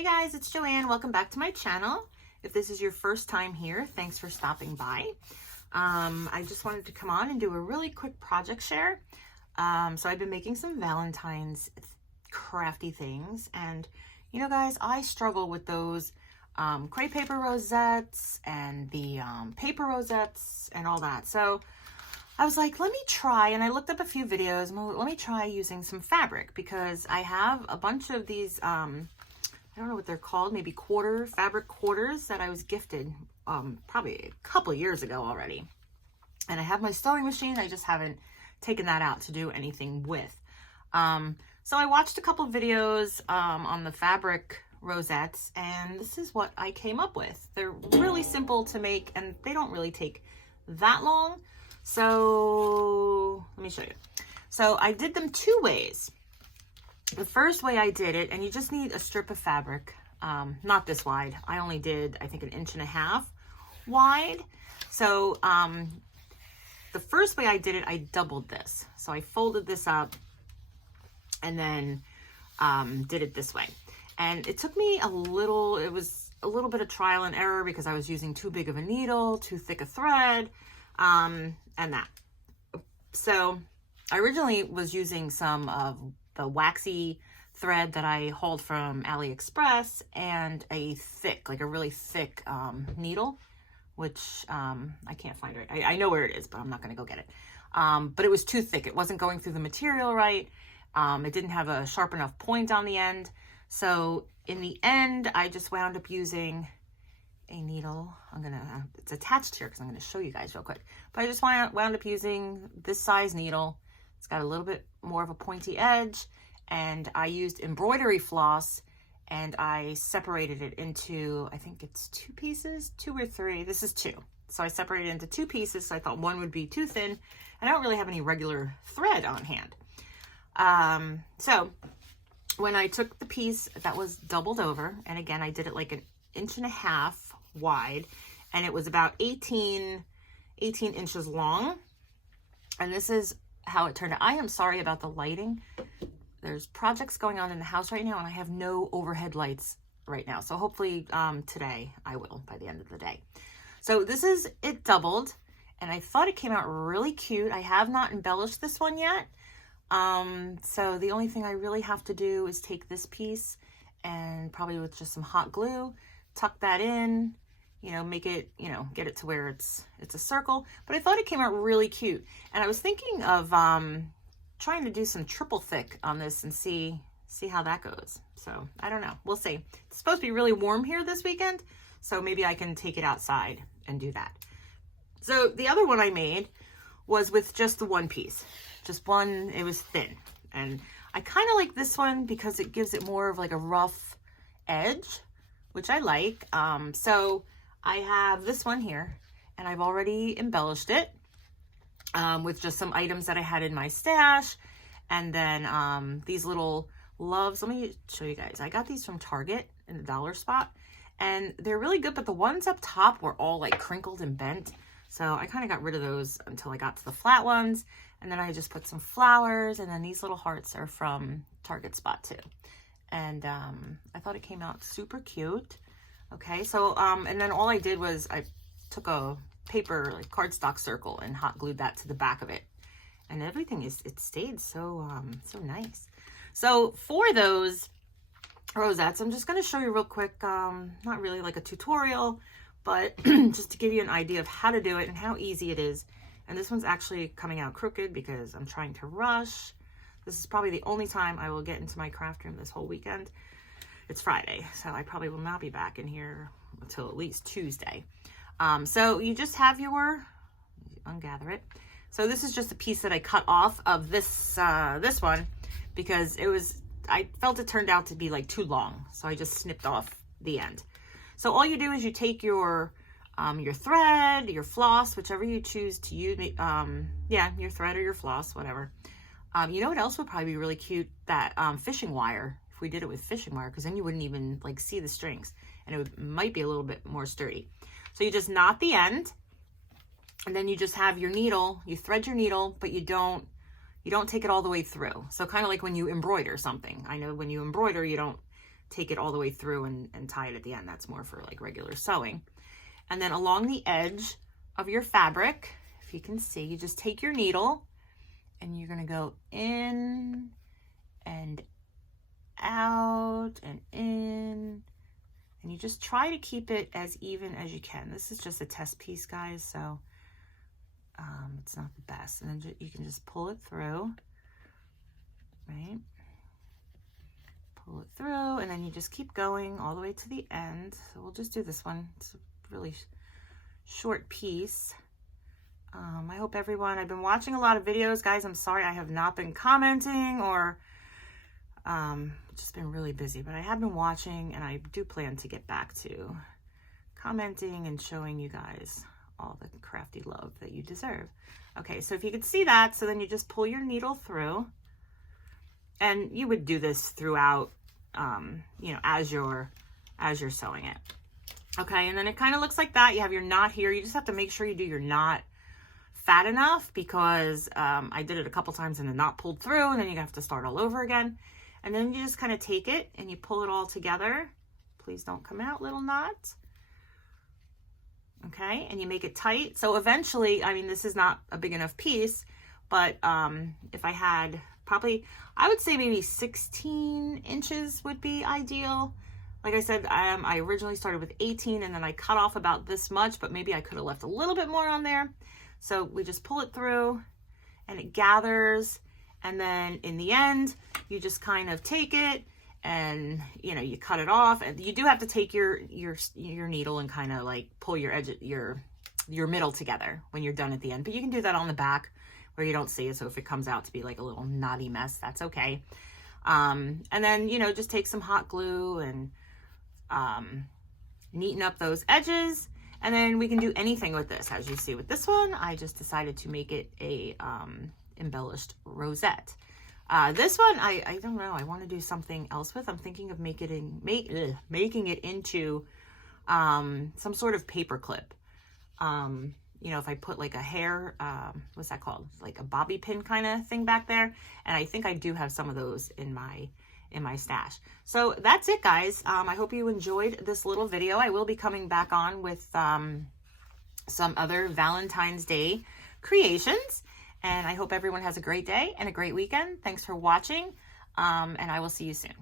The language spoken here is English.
Hey guys, it's Joanne. Welcome back to my channel. If this is your first time here, thanks for stopping by. I just wanted to come on and do a really quick project share. So I've been making some Valentine's crafty things, and you know guys, I struggle with those crepe paper rosettes and the paper rosettes and all that. So I was like, let me try, and I looked up a few videos, and let me try using some fabric, because I have a bunch of these I don't know what they're called, maybe fabric quarters that I was gifted probably a couple years ago already. And I have my sewing machine, I just haven't taken that out to do anything with. So I watched a couple of videos on the fabric rosettes, and this is what I came up with. They're really simple to make, and they don't really take that long. So let me show you. So I did them two ways. The first way I did it, and you just need a strip of fabric, not this wide. I only did, I think, 1.5 inches wide. So the first way I did it, I doubled this. So I folded this up and then did it this way. And it took me it was a little bit of trial and error, because I was using too big of a needle, too thick a thread, and that. So I originally was using some of the waxy thread that I hauled from AliExpress, and a really thick needle, which I can't find it. I know where it is, but I'm not going to go get it. But it was too thick. It wasn't going through the material right. It didn't have a sharp enough point on the end. So in the end, I just wound up using a needle. It's attached here because I'm going to show you guys real quick. But I just wound up using this size needle. It's got a little bit more of a pointy edge, and I used embroidery floss, and I separated it into, I think it's 2 pieces, 2 or 3. This is 2. So I separated it into 2 pieces. So I thought one would be too thin, and I don't really have any regular thread on hand. So when I took the piece that was doubled over, and again, I did it like 1.5 inches wide, and it was about 18 inches long. And this is how it turned out. I am sorry about the lighting. There's projects going on in the house right now, and I have no overhead lights right now. So hopefully today I will, by the end of the day. So this is it doubled, and I thought it came out really cute. I have not embellished this one yet. So the only thing I really have to do is take this piece, and probably with just some hot glue, tuck that in, make it, get it to where it's a circle. But I thought it came out really cute. And I was thinking of trying to do some triple thick on this and see how that goes. So I don't know. We'll see. It's supposed to be really warm here this weekend, so maybe I can take it outside and do that. So the other one I made was with just the one piece. Just one. It was thin. And I kind of like this one because it gives it more of like a rough edge, which I like. So I have this one here, and I've already embellished it with just some items that I had in my stash. And then these little loves. Let me show you guys. I got these from Target in the dollar spot, and they're really good, but the ones up top were all like crinkled and bent. So I kind of got rid of those until I got to the flat ones. And then I just put some flowers, and then these little hearts are from Target spot too. And I thought it came out super cute. Okay, so, and then all I did was I took a paper, like cardstock circle, and hot glued that to the back of it. And everything it stayed so nice. So for those rosettes, I'm just going to show you real quick, not really like a tutorial, but just to give you an idea of how to do it and how easy it is. And this one's actually coming out crooked because I'm trying to rush. This is probably the only time I will get into my craft room this whole weekend. It's Friday, so I probably will not be back in here until at least Tuesday. So you just have ungather it. So this is just a piece that I cut off of this one, because I felt it turned out to be like too long. So I just snipped off the end. So all you do is you take your thread, your floss, whichever you choose to use, your thread or your floss, whatever. You know what else would probably be really cute? That fishing wire. If we did it with fishing wire, because then you wouldn't even like see the strings, and it might be a little bit more sturdy. So you just knot the end, and then you just have your needle. You thread your needle, but you don't take it all the way through. So kind of like when you embroider something. I know when you embroider, you don't take it all the way through and tie it at the end. That's more for like regular sewing. And then along the edge of your fabric, if you can see, you just take your needle and you're going to go in and out and in, and you just try to keep it as even as you can. This is just a test piece, guys, so it's not the best. And then you can just pull it through, right? Pull it through, and then you just keep going all the way to the end. So we'll just do this one. It's a really short piece. I hope everyone, I've been watching a lot of videos, guys. I'm sorry I have not been commenting or just been really busy, but I have been watching, and I do plan to get back to commenting and showing you guys all the crafty love that you deserve. Okay, so if you could see that, so then you just pull your needle through, and you would do this throughout, you know, as you're sewing it. Okay, and then it kind of looks like that. You have your knot here. You just have to make sure you do your knot fat enough, because I did it a couple times and the knot pulled through, and then you have to start all over again. And then you just kind of take it and you pull it all together. Please don't come out, little knot. Okay, and you make it tight. So eventually, I mean, this is not a big enough piece, but if I had probably, I would say maybe 16 inches would be ideal. Like I said, I originally started with 18, and then I cut off about this much, but maybe I could have left a little bit more on there. So we just pull it through and it gathers. And then in the end, you just kind of take it and, you know, you cut it off. And you do have to take your needle and kind of like pull your edge, your middle together when you're done at the end. But you can do that on the back where you don't see it. So if it comes out to be like a little knotty mess, that's okay. And then, you know, just take some hot glue and neaten up those edges. And then we can do anything with this. As you see with this one, I just decided to make it a embellished rosette. This one, I don't know, I want to do something else with. I'm thinking of making it into some sort of paper clip. You know, if I put like a hair, what's that called? Like a bobby pin kind of thing back there. And I think I do have some of those in my stash. So that's it, guys. I hope you enjoyed this little video. I will be coming back on with some other Valentine's Day creations. And I hope everyone has a great day and a great weekend. Thanks for watching. And I will see you soon.